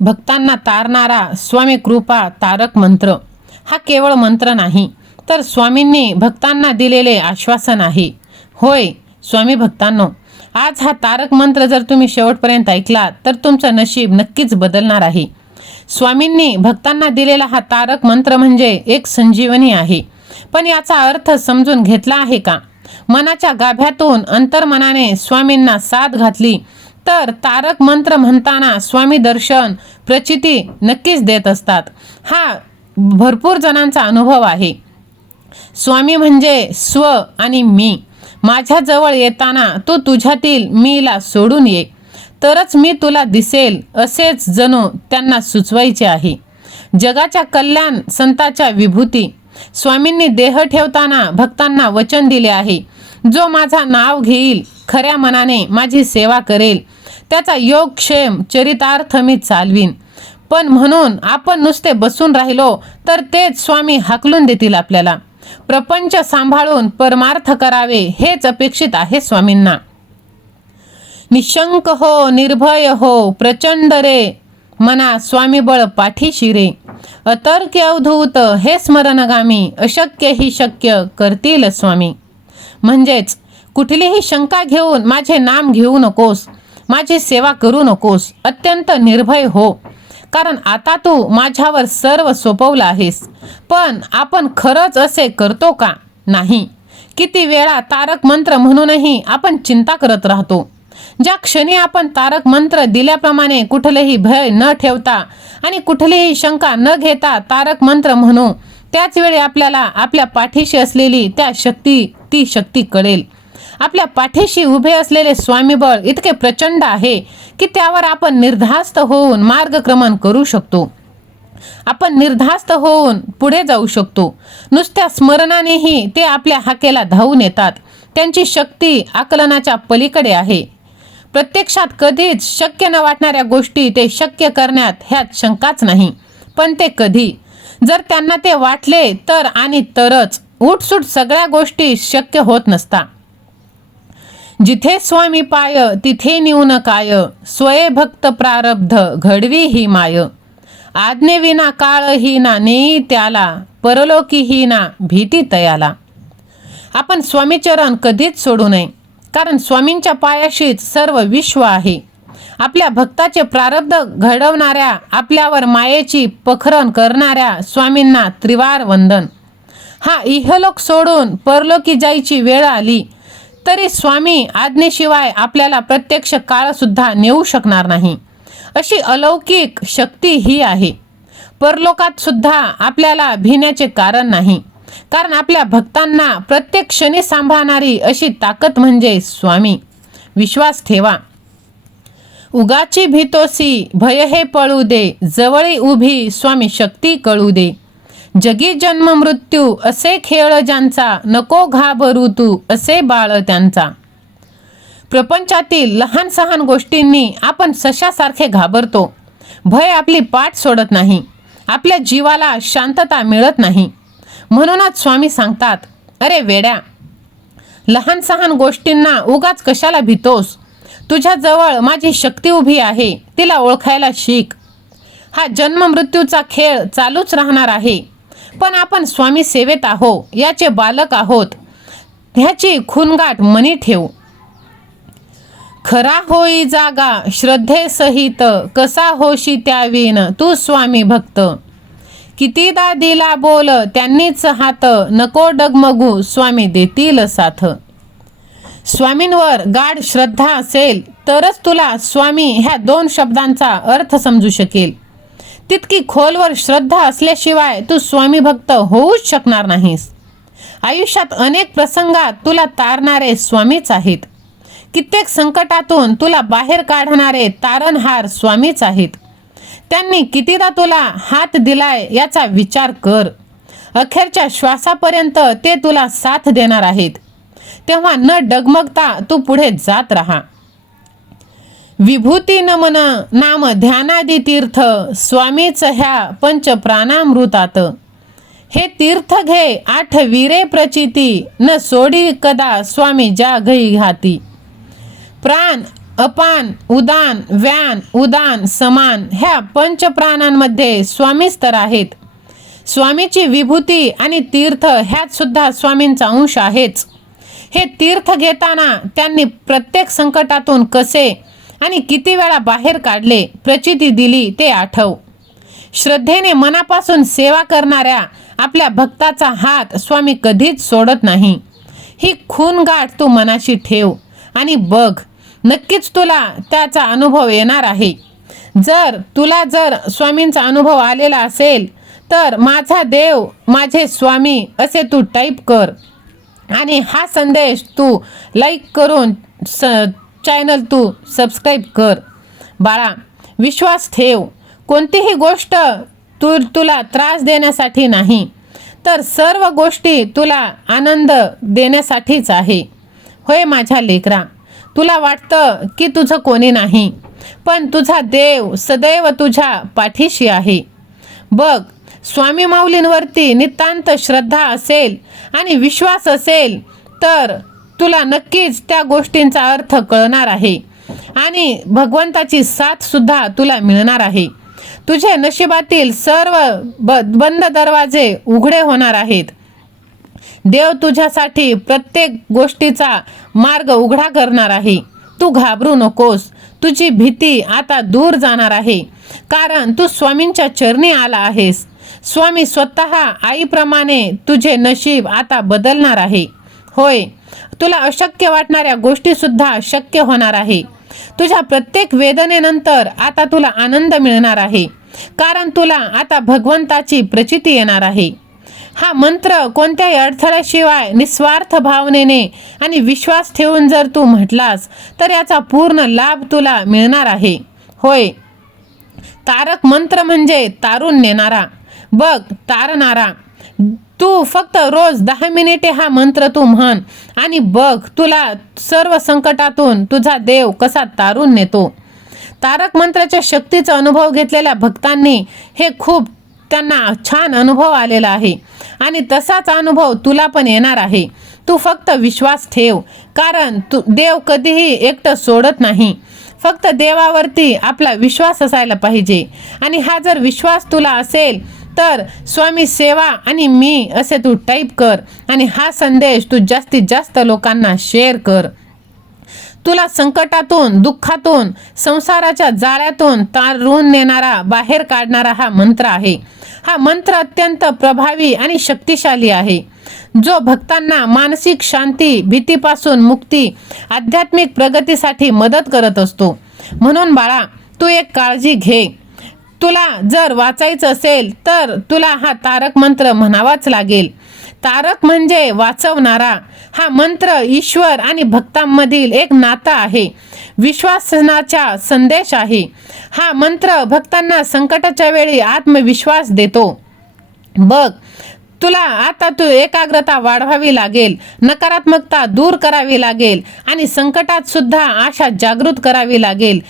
भक्तांना तारणारा स्वामी कृपा तारक मंत्र हा केवळ मंत्र नाही, तर स्वामींनी भक्तांना दिलेले आश्वासन आहे. होय स्वामी भक्तांनो, आज हा तारक मंत्र जर तुम्ही शेवटपर्यंत ऐकला तर तुमचं नशीब नक्कीच बदलणार आहे. स्वामींनी भक्तांना दिलेला हा तारक मंत्र म्हणजे एक संजीवनी आहे. पण याचा अर्थ समजून घेतला आहे का? मनाच्या गाभ्यातून अंतर्मनाने स्वामींना साथ घातली तर तारक मंत्र म्हणताना स्वामी दर्शन प्रचिती नक्कीच देत असतात. हा भरपूर जणांचा अनुभव आहे. स्वामी म्हणजे स्व आणि मी. माझ्या जवळ येताना तू तुझ्यातील मीला सोडून ये, तरच मी तुला दिसेल, असेच जणू त्यांना सुचवायचे आहे. जगाच्या कल्याण संताच्या विभूती. स्वामींनी देह ठेवताना भक्तांना वचन दिले आहे, जो माझा नाव घेईल, खऱ्या मनाने माझी सेवा करेल, त्याचा योगक्षेम चरितार्थ मी चालवीन. पण म्हणून आपण नुसते बसून राहिलो तर तेच स्वामी हाकलून देतील आपल्याला. प्रपंच सांभाळून परमार्थ करावे हेच अपेक्षित आहे स्वामींना. निशंक हो, निर्भय हो, प्रचंड रे मना स्वामी बळ पाठीशी रे. अतर्क्य अवधूत हे स्मरणगामी, अशक्य ही शक्य करतील स्वामी. म्हणजेच कुठलीही शंका घेऊन माझे नाम घेऊ नकोस, माझी सेवा करू नकोस, अत्यंत निर्भय हो, कारण आता तू माझ्यावर सर्व सोपवलं आहेस. पण आपण खरंच असे करतो का? नाही. किती वेळा तारक मंत्र म्हणूनही आपण चिंता करत राहतो. ज्या क्षणी आपण तारक मंत्र दिल्याप्रमाणे कुठलेही भय न ठेवता आणि कुठलीही शंका न घेता तारक मंत्र म्हणू, त्याच वेळी आपल्याला आपल्या पाठीशी असलेली ती शक्ती कळेल. आपल्या पाठीशी उभे असलेले स्वामीबळ इतके प्रचंड आहे की त्यावर आपण निर्धास्त होऊन मार्गक्रमण करू शकतो. आपण निर्धास्त होऊन पुढे जाऊ शकतो. नुसत्या स्मरणानेही ते आपल्या हाकेला धावून येतात. त्यांची शक्ती आकलनाच्या पलीकडे आहे. प्रत्यक्षात कधीच शक्य न वाटणाऱ्या गोष्टी ते शक्य करण्यात ह्यात शंकाच नाही. पण ते कधी जर त्यांना ते वाटले तर आणि तरच उठसूट सगळ्या गोष्टी शक्य होत नसता. जिथे स्वामी पाय तिथे न्यून काय, स्वये भक्त प्रारब्ध घडवी ही माय. आज्ञेविना काळ ही ना नेई त्याला, परलोकी ही ना भीती तयाला. आपण स्वामीचरण कधीच सोडू नये, कारण स्वामींच्या पायाशीच सर्व विश्व आहे. आपल्या भक्ताचे प्रारब्ध घडवणाऱ्या, आपल्यावर मायेची पखरण करणाऱ्या स्वामींना त्रिवार वंदन. हा इहलोक सोडून परलोकी जायची वेळ आली तरी स्वामी आज्ञेशिवाय आपल्याला प्रत्यक्ष काळ सुद्धा नेऊ शकणार नाही. अशी अलौकिक शक्ती ही आहे. परलोकात सुद्धा आपल्याला भिण्याचे कारण नाही, कारण आपल्या भक्तांना प्रत्येक क्षणी सांभाळणारी अशी ताकद म्हणजे स्वामी. विश्वास ठेवा. उगाची भीतोसी भय हे पळू दे, जवळी उभी स्वामी शक्ती कळू दे. जगी जन्म मृत्यू असे खेळ ज्यांचा, नको घाबरू तू असे बाळ त्यांचा. प्रपंचातील लहान सहान गोष्टींनी आपण सशासारखे घाबरतो. भय आपली पाठ सोडत नाही. आपल्या जीवाला शांतता मिळत नाही. म्हणूनच स्वामी सांगतात, अरे वेड्या, लहान सहान गोष्टींना उगाच कशाला भीतोस? तुझ्याजवळ माझी शक्ती उभी आहे, तिला ओळखायला शिक. हा जन्म मृत्यूचा खेळ चालूच राहणार आहे, पण आपण स्वामी सेवेत आहो, याचे बालक आहोत, ह्याची खूनगाठ मनी ठेवू. खरा होई जागा श्रद्धेसहित, कसा होशी त्यावीन तू स्वामी भक्त. कितीदा दिला बोल त्यांनीच हात, नको डगमगू स्वामी देतील साथ. स्वामींवर गाढ श्रद्धा असेल तरच तुला स्वामी ह्या दोन शब्दांचा अर्थ समजू शकेल. तितकी खोलवर श्रद्धा असल्याशिवाय तू स्वामी भक्त होऊच शकणार नाहीस. आयुष्यात अनेक प्रसंगात तुला तारणारे स्वामीच आहेत. कित्येक संकटातून तुला बाहेर काढणारे तारणहार स्वामीच आहेत. त्यांनी कितीदा तुला हात दिलाय याचा विचार कर. अखेरच्या श्वासापर्यंत ते तुला साथ देणार आहेत. तेव्हा न डगमगता तू पुढे जात राहा. विभूती नमन नाम ध्यानादी तीर्थ, स्वामीच ह्या पंच प्राणामृतात. हे तीर्थ घे 8 वीरे प्रचिती, न सोडी कदा स्वामी ज्या घई घाती. प्राण अपान, उदान, व्यान, उदान, समान ह्या पंचप्राणांमध्ये स्वामीच तर आहेत. स्वामीची विभूती आणि तीर्थ ह्यात सुद्धा स्वामींचा अंश आहेच. हे तीर्थ घेताना त्यांनी प्रत्येक संकटातून कसे आणि किती वेळा बाहेर काढले, प्रचिती दिली ते आठव. श्रद्धेने मनापासून सेवा करणाऱ्या आपल्या भक्ताचा हात स्वामी कधीच सोडत नाही. ही खून गाठ तू मनाशी ठेव आणि बघ, नक्कीच तुला त्याचा अनुभव येणार आहे. जर स्वामींचा अनुभव आलेला असेल तर माझा देव, माझे स्वामी असे तू टाईप कर आणि हा संदेश तू लाईक करून चॅनल तू सबस्क्राईब कर. बाळा, विश्वास ठेव. कोणतीही गोष्ट तुला त्रास देण्यासाठी नाही, तर सर्व गोष्टी तुला आनंद देण्यासाठीच आहे. होय माझ्या लेकरा, तुला वाटतं की तुझं कोणी नाही, पण तुझा देव सदैव तुझ्या पाठीशी आहे. बघ, स्वामी माऊलींवरती नितांत श्रद्धा असेल आणि विश्वास असेल तर तुला नक्कीच त्या गोष्टींचा अर्थ कळणार आहे आणि भगवंताची साथ सुद्धा तुला मिळणार आहे. तुझे नशिबातील सर्व बंद दरवाजे उघडे होणार आहेत. देव तुझ्यासाठी प्रत्येक गोष्टीचा मार्ग उघडा करणार आहे. तू घाबरू नकोस. तुझी भीती आता दूर जाणार आहे, कारण तू स्वामींच्या चरणी आला आहेस. स्वामी स्वतः आईप्रमाणे तुझे नशीब आता बदलणार आहे. होय, तुला अशक्य वाटणाऱ्या गोष्टी सुद्धा शक्य होणार आहे. तुझ्या प्रत्येक वेदनेनंतर आता तुला आनंद मिळणार आहे, कारण तुला आता भगवंताची प्रचिती येणार आहे. हा मंत्र कोणत्याही अडथळ्याशिवाय निस्वार्थ भावनेने आणि विश्वास ठेवून जर तू म्हटलास तर याचा पूर्ण लाभ तुला मिळणार आहे. होय, तारक मंत्र म्हणजे तारून नेणारा, बघ तारणारा. तू फक्त रोज 10 मिनिटे हा मंत्र तू म्हण आणि बघ, तुला सर्व संकटातून तुझा देव कसा तारून नेतो. तारक मंत्राच्या शक्तीचा अनुभव घेतलेल्या भक्तांनी हे खूप त्यांना छान अनुभव आलेला आहे आणि तसाच अनुभव तुला पण येणार आहे. तू फक्त विश्वास ठेव, कारण देव कधीही एकटं सोडत नाही. फक्त देवावरती आपला विश्वास असायला पाहिजे आणि हा जर विश्वास तुला असेल तर स्वामी सेवा आणि मी असे तू टाईप कर आणि हा संदेश तू जास्तीत जास्त लोकांना शेअर कर. तुला संकटातून, दुःखातून, संसाराच्या जाळ्यातून तारून नेणारा, बाहेर काढणारा हा मंत्र आहे. हा मंत्र अत्यंत प्रभावी आणि शक्तिशाली आहे, जो भक्तांना मानसिक शांती, भीतीपासून मुक्ती, आध्यात्मिक प्रगतीसाठी मदत करत असतो. म्हणून बाळा, तू एक काळजी घे. तुला जर वाचायचं असेल तर तुला हा तारक मंत्र म्हणावाच लागेल. तारक म्हणजे वाचवणारा. हा मंत्र ईश्वर आणि भक्तांमधील एक नातं आहे, विश्वासनाचा संदेश आहे. हा मंत्र भक्तांना संकटाच्या वेळी आत्मविश्वास देतो. बघ, तुला आता एकाग्रता वाढवावी लागेल, नकारात्मकता दूर करावी लागेल आणि संकटात सुद्धा आशा जागृत करावी लागेल.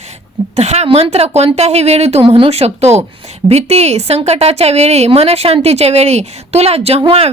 हा मंत्र कोणत्याही वेळी तू म्हणू शकतो. भीती, संकटाच्या वेळी, मनशांतीच्या वेळी तुला जेव्हा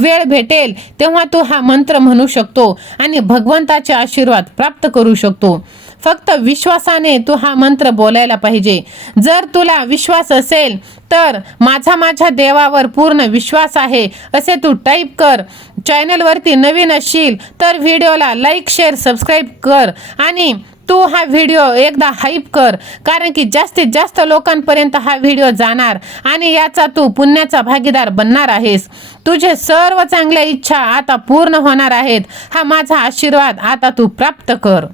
वेळ भेटेल तेव्हा तू हा मंत्र म्हणू शकतो आणि भगवंताचे आशीर्वाद प्राप्त करू शकतो. फक्त विश्वासाने तू हा मंत्र बोलायला पाहिजे. जर तुला विश्वास असेल तर माझ्या देवावर पूर्ण विश्वास आहे असे तू टाईप कर. चॅनलवरती नवीन असशील तर व्हिडिओला लाईक, शेअर, सबस्क्राईब कर आणि तू हा व्हिडिओ एकदा हाईप कर, कारण की जास्तीत जास्त लोकांपर्यंत हा व्हिडिओ जाणार आणि याचा तू पुण्याचा भागीदार बनणार आहेस. तुझे सर्व चांगल्या इच्छा आता पूर्ण होणार आहेत. हा माझा आशीर्वाद आता तू प्राप्त कर.